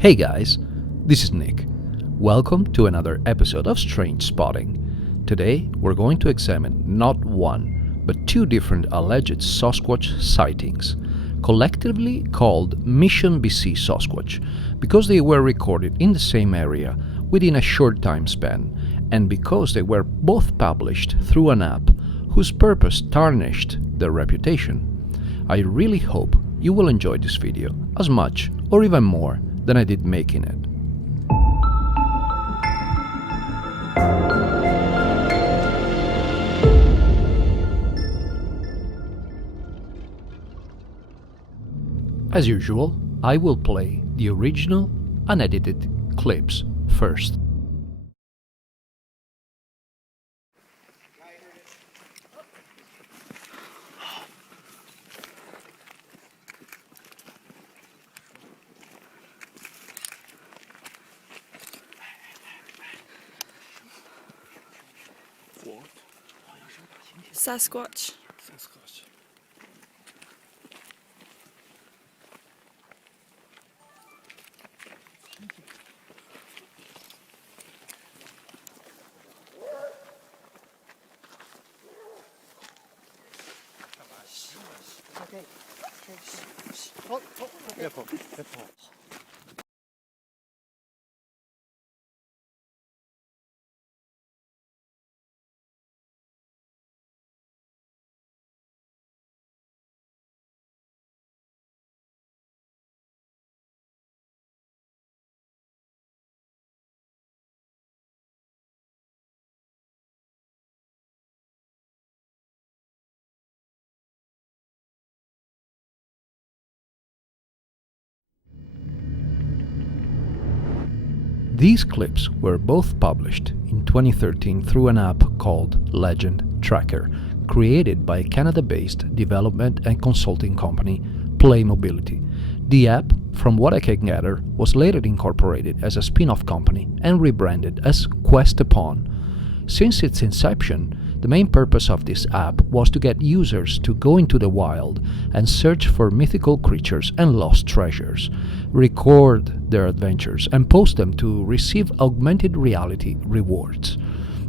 Hey guys, this is Nick. Welcome to another episode of StrangeSpotting. Today we're going to examine not one, but two different alleged Sasquatch sightings, collectively called Mission BC Sasquatch, because they were recorded in the same area within a short time span, and because they were both published through an app whose purpose tarnished their reputation. I really hope you will enjoy this video as much or even more than I did making it. As usual, I will play the original unedited clips first. Sasquatch. These clips were both published in 2013 through an app called LegendTracker, created by Canada-based development and consulting company PlayMobility. The app, from what I can gather, was later incorporated as a spin-off company and rebranded as Quest-Upon. Since its inception, the main purpose of this app was to get users to go into the wild and search for mythical creatures and lost treasures, record their adventures, and post them to receive augmented reality rewards.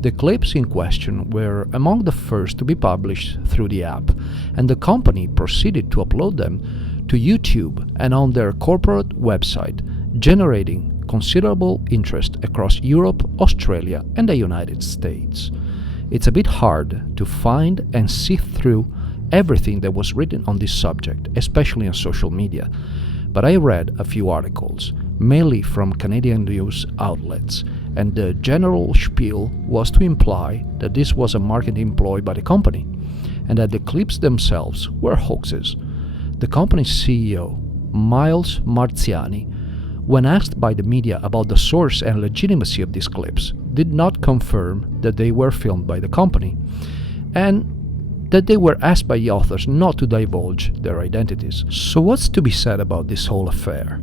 The clips in question were among the first to be published through the app, and the company proceeded to upload them to YouTube and on their corporate website, generating considerable interest across Europe, Australia, and the United States. It's a bit hard to find and sift through everything that was written on this subject, especially on social media, but I read a few articles, mainly from Canadian news outlets, and the general spiel was to imply that this was a marketing ploy by the company, and that the clips themselves were hoaxes. The company's CEO, Miles Marziani, when asked by the media about the source and legitimacy of these clips, did not confirm that they were filmed by the company, and that they were asked by the authors not to divulge their identities. So what's to be said about this whole affair?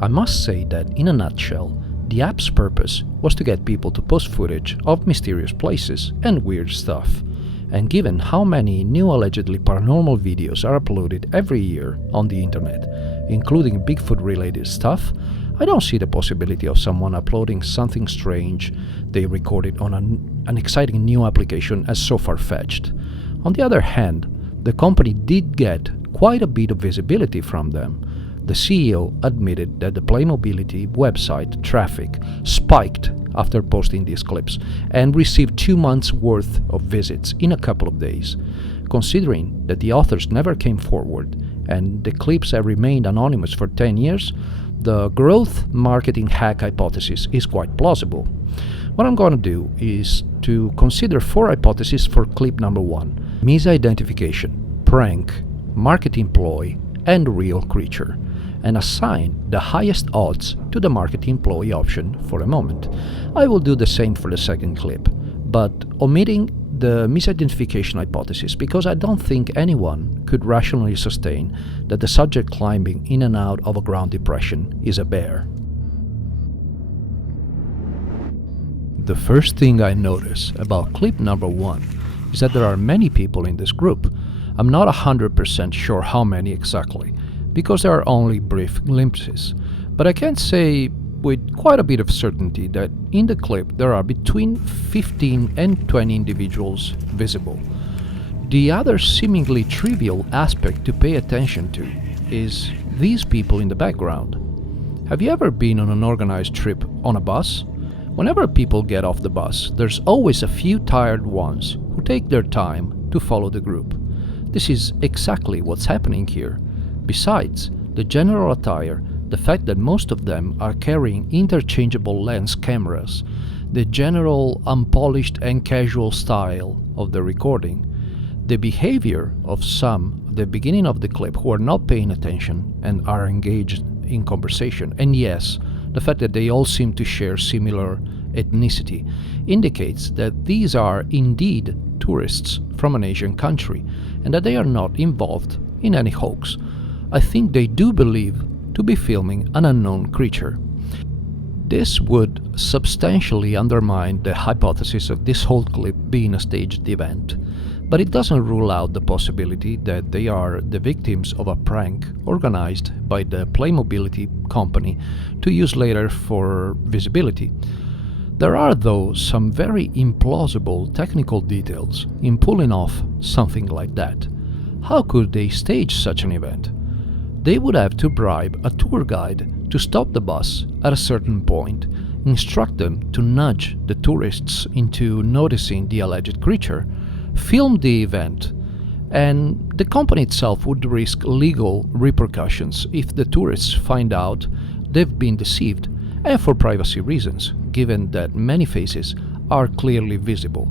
I must say that, in a nutshell, the app's purpose was to get people to post footage of mysterious places and weird stuff. And given how many new allegedly paranormal videos are uploaded every year on the internet, including Bigfoot-related stuff, I don't see the possibility of someone uploading something strange they recorded on an exciting new application as so far-fetched. On the other hand, the company did get quite a bit of visibility from them. The CEO admitted that the PlayMobility website traffic spiked after posting these clips and received 2 months' worth of visits in a couple of days. Considering that the authors never came forward and the clips have remained anonymous for 10 years, the growth marketing hack hypothesis is quite plausible. What I'm going to do is to consider 4 hypotheses for clip number 1: misidentification, prank, marketing ploy, and real creature, and assign the highest odds to the marketing ploy option for a moment. I will do the same for the second clip, but omitting the misidentification hypothesis, because I don't think anyone could rationally sustain that the subject climbing in and out of a ground depression is a bear. The first thing I notice about clip number 1 is that there are many people in this group. I'm not 100% sure how many exactly, because there are only brief glimpses, But I can say with quite a bit of certainty that in the clip there are between 15 and 20 individuals visible. The other seemingly trivial aspect to pay attention to is these people in the background. Have you ever been on an organized trip on a bus? Whenever people get off the bus, there's always a few tired ones who take their time to follow the group. This is exactly what's happening here. Besides the general attire, the fact that most of them are carrying interchangeable lens cameras, the general unpolished and casual style of the recording, the behavior of some at the beginning of the clip who are not paying attention and are engaged in conversation, and yes, the fact that they all seem to share similar ethnicity indicates that these are indeed tourists from an Asian country and that they are not involved in any hoax. I think they do believe to be filming an unknown creature. This would substantially undermine the hypothesis of this whole clip being a staged event, but it doesn't rule out the possibility that they are the victims of a prank organized by the PlayMobility company to use later for visibility. There are, though, some very implausible technical details in pulling off something like that. How could they stage such an event? They would have to bribe a tour guide to stop the bus at a certain point, instruct them to nudge the tourists into noticing the alleged creature, film the event, and the company itself would risk legal repercussions if the tourists find out they've been deceived, and for privacy reasons, given that many faces are clearly visible.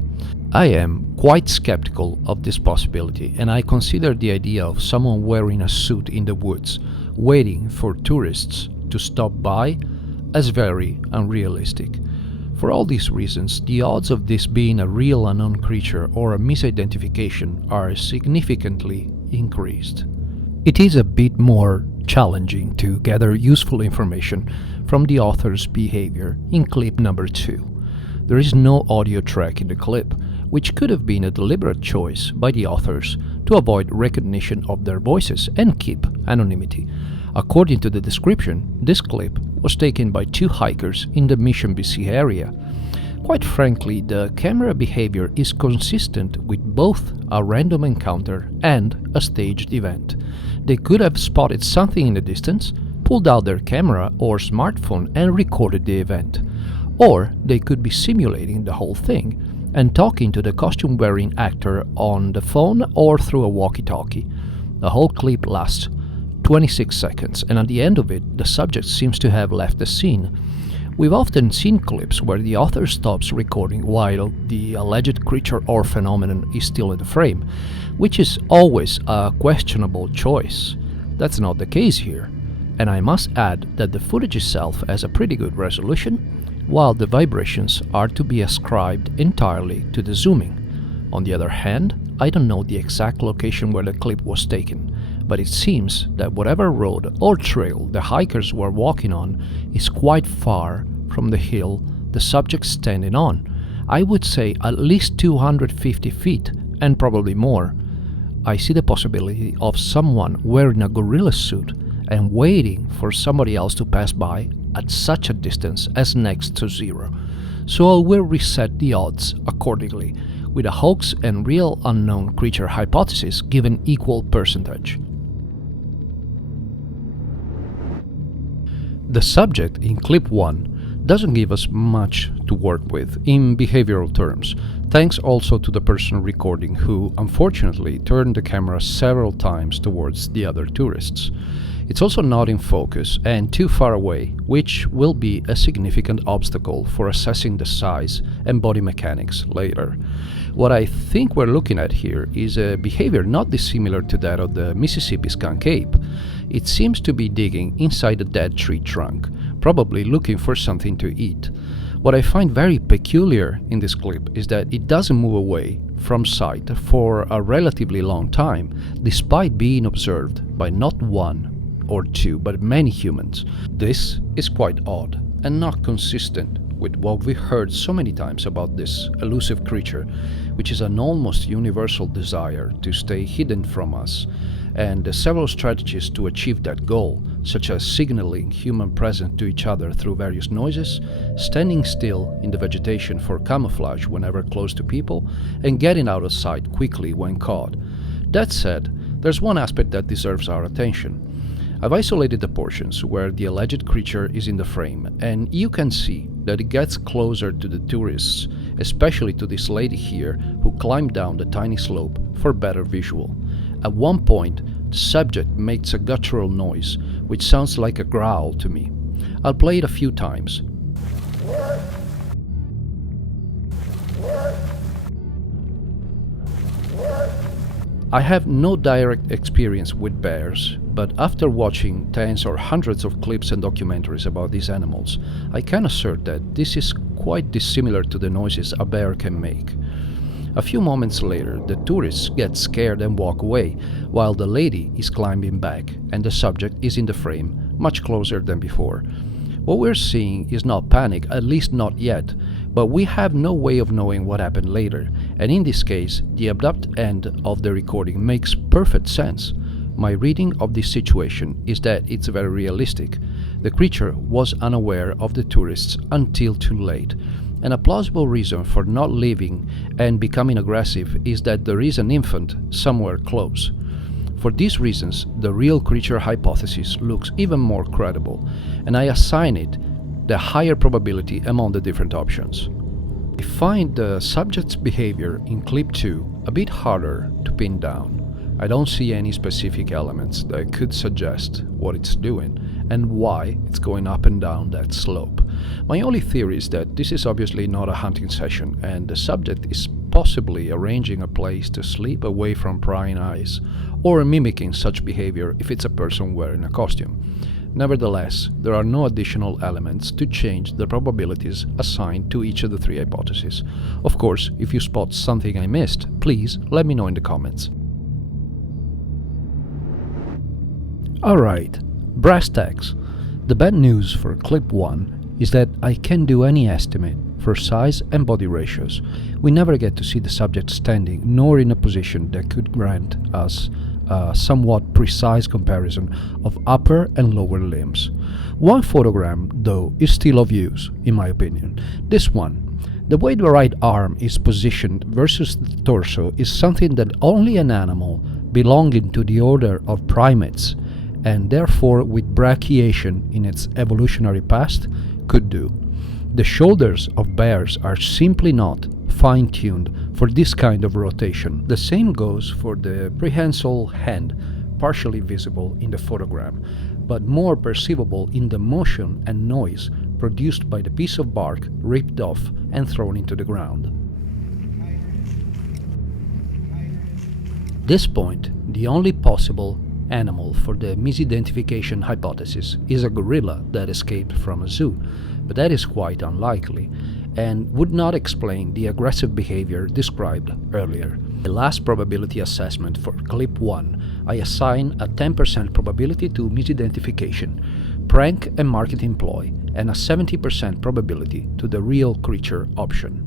I am quite skeptical of this possibility, and I consider the idea of someone wearing a suit in the woods, waiting for tourists to stop by, as very unrealistic. For all these reasons, the odds of this being a real unknown creature or a misidentification are significantly increased. It is a bit more challenging to gather useful information from the author's behavior in clip number 2. There is no audio track in the clip, which could have been a deliberate choice by the authors to avoid recognition of their voices and keep anonymity. According to the description, this clip was taken by 2 hikers in the Mission, BC area. Quite frankly, the camera behavior is consistent with both a random encounter and a staged event. They could have spotted something in the distance, pulled out their camera or smartphone and recorded the event. Or they could be simulating the whole thing and talking to the costume-wearing actor on the phone or through a walkie-talkie. The whole clip lasts 26 seconds, and at the end of it, the subject seems to have left the scene. We've often seen clips where the author stops recording while the alleged creature or phenomenon is still in the frame, which is always a questionable choice. That's not the case here, and I must add that the footage itself has a pretty good resolution, while the vibrations are to be ascribed entirely to the zooming. On the other hand, I don't know the exact location where the clip was taken, but it seems that whatever road or trail the hikers were walking on is quite far from the hill the subject's standing on. I would say at least 250 feet, and probably more. I see the possibility of someone wearing a gorilla suit and waiting for somebody else to pass by at such a distance as next to zero. So I will reset the odds accordingly, with a hoax and real unknown creature hypothesis given equal percentage. The subject in clip 1 doesn't give us much to work with in behavioral terms, thanks also to the person recording who unfortunately turned the camera several times towards the other tourists. It's also not in focus and too far away, which will be a significant obstacle for assessing the size and body mechanics later. What I think we're looking at here is a behavior not dissimilar to that of the Mississippi skunk ape. It seems to be digging inside a dead tree trunk, probably looking for something to eat. What I find very peculiar in this clip is that it doesn't move away from sight for a relatively long time, despite being observed by not one or two, but many humans. This is quite odd and not consistent with what we heard so many times about this elusive creature, which is an almost universal desire to stay hidden from us, and the several strategies to achieve that goal, such as signaling human presence to each other through various noises, standing still in the vegetation for camouflage whenever close to people, and getting out of sight quickly when caught. That said, there's one aspect that deserves our attention. I've isolated the portions where the alleged creature is in the frame, and you can see that it gets closer to the tourists, especially to this lady here who climbed down the tiny slope for better visual. At one point, the subject makes a guttural noise, which sounds like a growl to me. I'll play it a few times. I have no direct experience with bears, but after watching tens or hundreds of clips and documentaries about these animals, I can assert that this is quite dissimilar to the noises a bear can make. A few moments later, the tourists get scared and walk away, while the lady is climbing back and the subject is in the frame, much closer than before. What we're seeing is not panic, at least not yet, but we have no way of knowing what happened later, and in this case, the abrupt end of the recording makes perfect sense. My reading of this situation is that it's very realistic. The creature was unaware of the tourists until too late, and a plausible reason for not leaving and becoming aggressive is that there is an infant somewhere close. For these reasons, the real creature hypothesis looks even more credible, and I assign it the higher probability among the different options. I find the subject's behavior in clip 2 a bit harder to pin down. I don't see any specific elements that could suggest what it's doing and why it's going up and down that slope. My only theory is that this is obviously not a hunting session and the subject is possibly arranging a place to sleep away from prying eyes, or mimicking such behavior if it's a person wearing a costume. Nevertheless, there are no additional elements to change the probabilities assigned to each of the three hypotheses. Of course, if you spot something I missed, please let me know in the comments. Alright, brass tacks. The bad news for clip 1 is that I can't do any estimate for size and body ratios. We never get to see the subject standing, nor in a position that could grant us a somewhat precise comparison of upper and lower limbs. One photogram, though, is still of use, in my opinion. This one. The way the right arm is positioned versus the torso is something that only an animal belonging to the order of primates, and therefore with brachiation in its evolutionary past, could do. The shoulders of bears are simply not fine-tuned for this kind of rotation. The same goes for the prehensile hand, partially visible in the photogram, but more perceivable in the motion and noise produced by the piece of bark ripped off and thrown into the ground. At this point, the only possible animal for the misidentification hypothesis is a gorilla that escaped from a zoo, but that is quite unlikely and would not explain the aggressive behavior described earlier. The last probability assessment for clip 1, I assign a 10% probability to misidentification, prank and marketing ploy, and a 70% probability to the real creature option.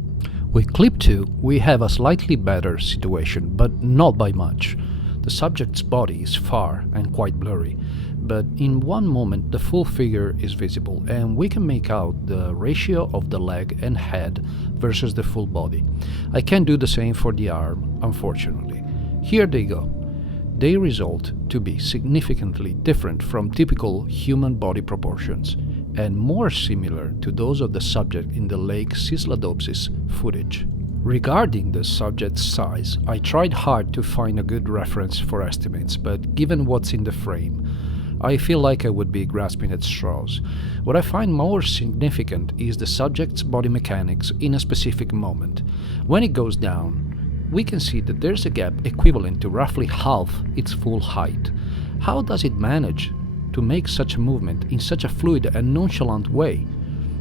With clip 2, we have a slightly better situation, but not by much. The subject's body is far and quite blurry, but in one moment the full figure is visible and we can make out the ratio of the leg and head versus the full body. I can't do the same for the arm, unfortunately. Here they go. They result to be significantly different from typical human body proportions and more similar to those of the subject in the Lake Sisladopsis footage. Regarding the subject's size, I tried hard to find a good reference for estimates, but given what's in the frame, I feel like I would be grasping at straws. What I find more significant is the subject's body mechanics in a specific moment. When it goes down, we can see that there's a gap equivalent to roughly half its full height. How does it manage to make such a movement in such a fluid and nonchalant way?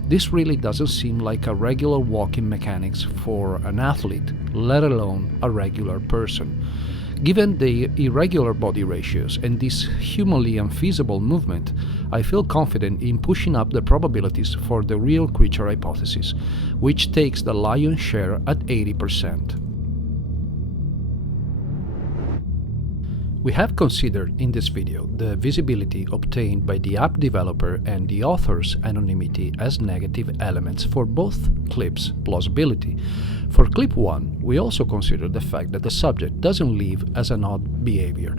This really doesn't seem like a regular walking mechanics for an athlete, let alone a regular person. Given the irregular body ratios and this humanly unfeasible movement, I feel confident in pushing up the probabilities for the real creature hypothesis, which takes the lion's share at 80%. We have considered in this video the visibility obtained by the app developer and the author's anonymity as negative elements for both clips' plausibility. For clip 1, we also considered the fact that the subject doesn't leave as an odd behavior.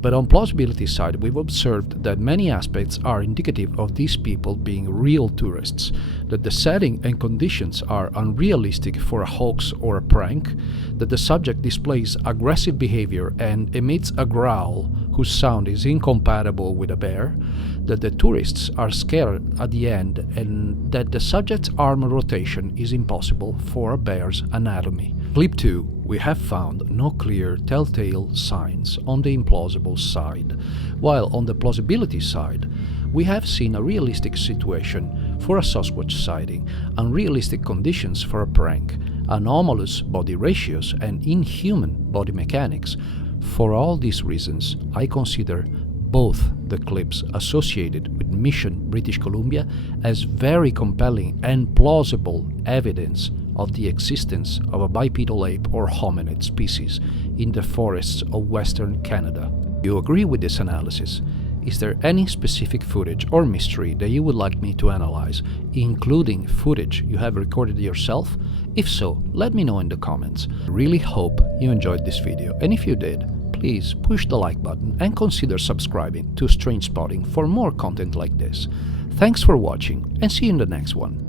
But on plausibility side, we've observed that many aspects are indicative of these people being real tourists, that the setting and conditions are unrealistic for a hoax or a prank, that the subject displays aggressive behavior and emits a growl whose sound is incompatible with a bear, that the tourists are scared at the end, and that the subject's arm rotation is impossible for a bear's anatomy. Clip 2. We have found no clear telltale signs on the implausible side, while on the plausibility side, we have seen a realistic situation for a Sasquatch sighting, unrealistic conditions for a prank, anomalous body ratios, and inhuman body mechanics. For all these reasons, I consider both the clips associated with Mission British Columbia as very compelling and plausible evidence of the existence of a bipedal ape or hominid species in the forests of Western Canada. Do you agree with this analysis? Is there any specific footage or mystery that you would like me to analyze, including footage you have recorded yourself? If so, let me know in the comments. I really hope you enjoyed this video, and if you did, please push the like button and consider subscribing to StrangeSpotting for more content like this. Thanks for watching, and see you in the next one.